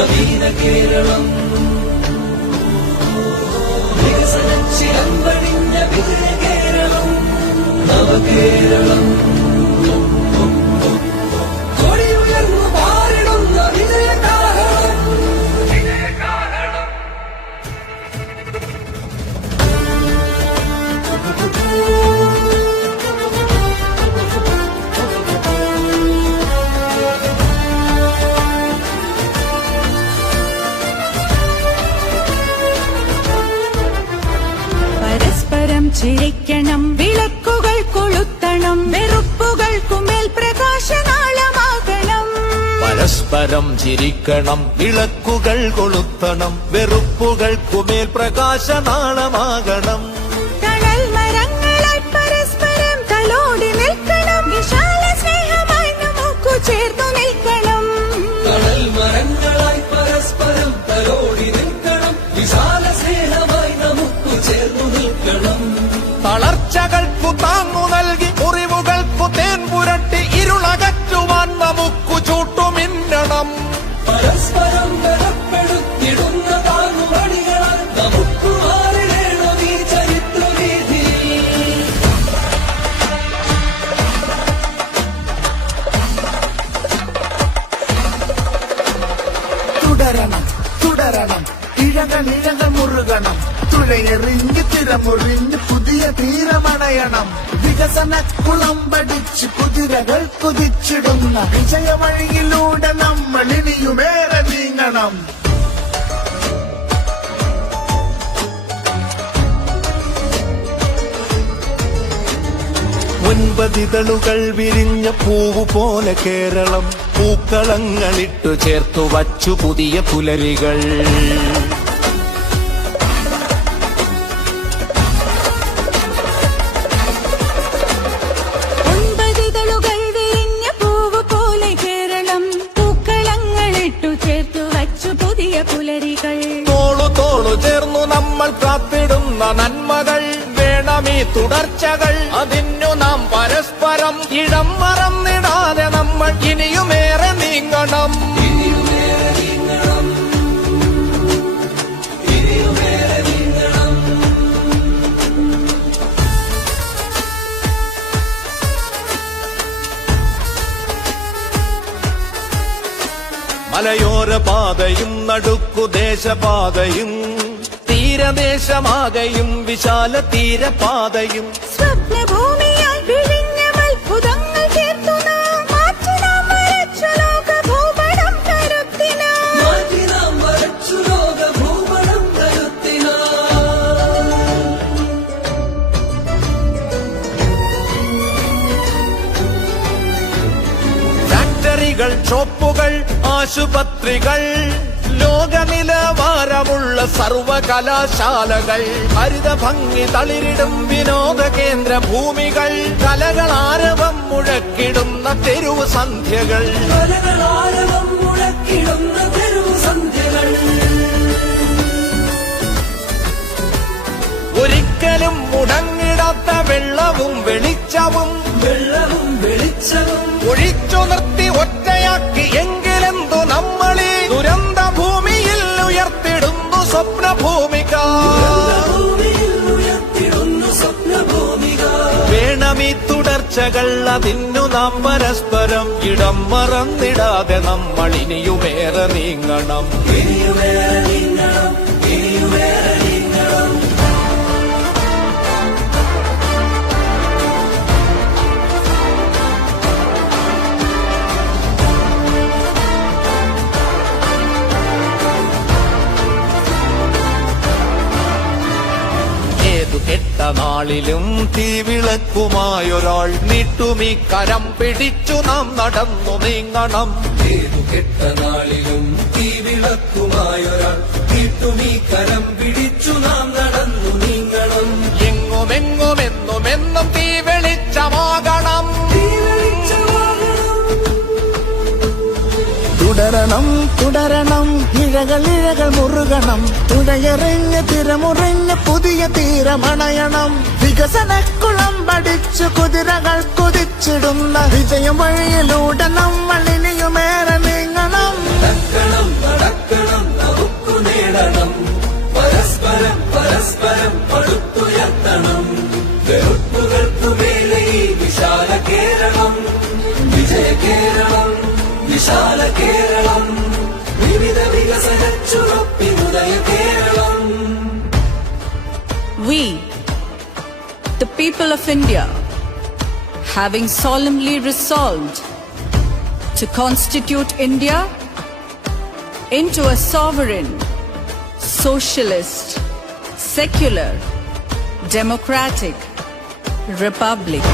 നവീന കേരളം വികസനച്ചിലമ്പണിഞ്ഞ വിജയ കേരളം നവകേരളം കൊടിയുയർന്നു പാറിടുന്ന വിജയകാരണം പരസ്പരം ചിരിക്കണം, വിളക്കുകൾ കൊളുത്തണം, വെറുപ്പുകൾക്കുമേൽ പ്രകാശനാളമാകണം. പരസ്പരം ചിരിക്കണം, വിളക്കുകൾ കൊളുത്തണം, വെറുപ്പുകൾക്കുമേൽ പ്രകാശനാളമാകണം. തണൽ മരങ്ങളായി പരസ്പരം തലോടി നിൽക്കണം, വിശാല സ്നേഹമായി നമുക്കു ചേർന്നു നിൽക്കണം. തണൽ മരങ്ങളായി പരസ്പരം തലോടി നിൽക്കണം, വിശാല സ്നേഹമായി നമുക്ക് ചേർന്നു നിൽക്കണം. തളർച്ചകൾക്കു താങ്ങു നൽകി മുറിവുകൾക്കു തേൻ പുരട്ടി ഇരുളകറ്റുവാൻ നമുക്കു ചൂട്ടുമിന്നണം. പരസ്പരം ബലപ്പെടുത്തിടുന്ന താങ്ങുപടികളാൽ നമുക്ക് മാറിടേണം ഈ ചരിത്രവീഥി. തുടരണം തുടരണം, ഇഴകൾ മുറുകണം, തുഴയെറിഞ്ഞ് തിരമുറിഞ്ഞ് പുതിയ തീരമണയണം. വികസന കുളമ്പടിച്ച് കുതിരകൾ കുതിച്ചിടുന്ന വിജയവഴിയിലൂടെ നമ്മൾ ഇനിയുമേറെ നീങ്ങണം. മുൻപതിതളുകൾ വിരിഞ്ഞ പൂവു പോലെ കേരളം പൂക്കളങ്ങളിട്ടു ചേർത്തു വച്ചു പുതിയ പുലരികൾ. ഒൻപതിതളുകൾ വിരിഞ്ഞ പൂവ് പോലെ കേരളം പൂക്കളങ്ങളിട്ടു ചേർത്തു വച്ചു പുതിയ പുലരികൾ. തോളു തോളു ചേർന്നു നമ്മൾ കാത്തിടുന്ന നന്മകൾ വേണമീ തുടർച്ചകൾ. അതിനു നാം പരസ്പരം ഇടം മറന്നിടാതെ നമ്മൾ ഇനിയുമേറെ നീങ്ങണം. മലയോര പാതയും നടുക്കു ദേശപാതയും തീരദേശമാകയും വിശാല തീരപാതയും സ്വപ്നഭൂമിയായി വിഴിഞ്ഞ അത്ഭുതങ്ങൾ ചേർത്തു നാം മാറ്റി നാം വരച്ചു ലോകഭൂപടം കരുത്തിനാം. മാറ്റി നാം വരച്ചു ലോകഭൂപടം കരുത്തിനാം. ഫാക്ടറികൾ, ഷോപ്പുകൾ, ആശുപത്രികൾ, ലോകനിലവാരമുള്ള സർവകലാശാലകൾ, ഹരിതഭംഗി തളിരിടും വിനോദ കേന്ദ്ര ഭൂമികൾ, കലകളാരവം മുഴക്കിടുന്ന തെരുവ് സന്ധ്യകൾ. കലകളാരവം മുഴക്കിടുന്ന തെരുവ് സന്ധ്യകൾ. ഒരിക്കലും മുടങ്ങിടാത്ത വെള്ളവും വെളിച്ചവും വെള്ളവും വെളിച്ചവും ഒഴിച്ചു നിർത്തി ഒറ്റയാക്കി എങ്കിലെന്തു നമ്മളീ ദുരന്ത ഭൂമിയിൽ ഉയർത്തിടുന്നു സ്വപ്നഭൂമിക. വേണമീ തുടർച്ചകൾ, അതിനു നാം പരസ്പരം ഇടം മറന്നിടാതെ നമ്മൾ ഇനിയുമേറെ നീങ്ങണം. ഇനിയുമേറെ നീങ്ങണം, ഇനിയുമേറെ നീങ്ങണം. കെട്ട നാളിലും തീവിളക്കുമായൊരാൾ നീട്ടുമീ കരം പിടിച്ചു നാം നടന്നു നീങ്ങണം. ഏതു കെട്ട നാളിലും തീവിളക്കുമായൊരാൾ നീട്ടുമീ കരം പിടിച്ചു നാം നടന്നു നീങ്ങണം. എങ്ങുമെങ്ങുമെന്നുമെന്നും തീ വെളിച്ചമാകണം. തുടരണം തുടരണം, ഇഴകൾ മുറുകണം, തുഴയെറിഞ്ഞ് തിരമുറിഞ്ഞ് പുതിയ തീരമണയണം. വികസനക്കുളം പഠിച്ചു കുതിരകൾ കുതിച്ചിടുന്ന വിജയം വഴിയിലൂടെ നമ്മൾ ഇനിയുമേറെ നീങ്ങണം. നടക്കണം നടക്കണം കേരളം വിശാല കേരളം വിവിധ വികസന ചുവപ്പിനുദയ Keralam. We, the people of India, having solemnly resolved to constitute India into a sovereign, socialist, secular, democratic republic.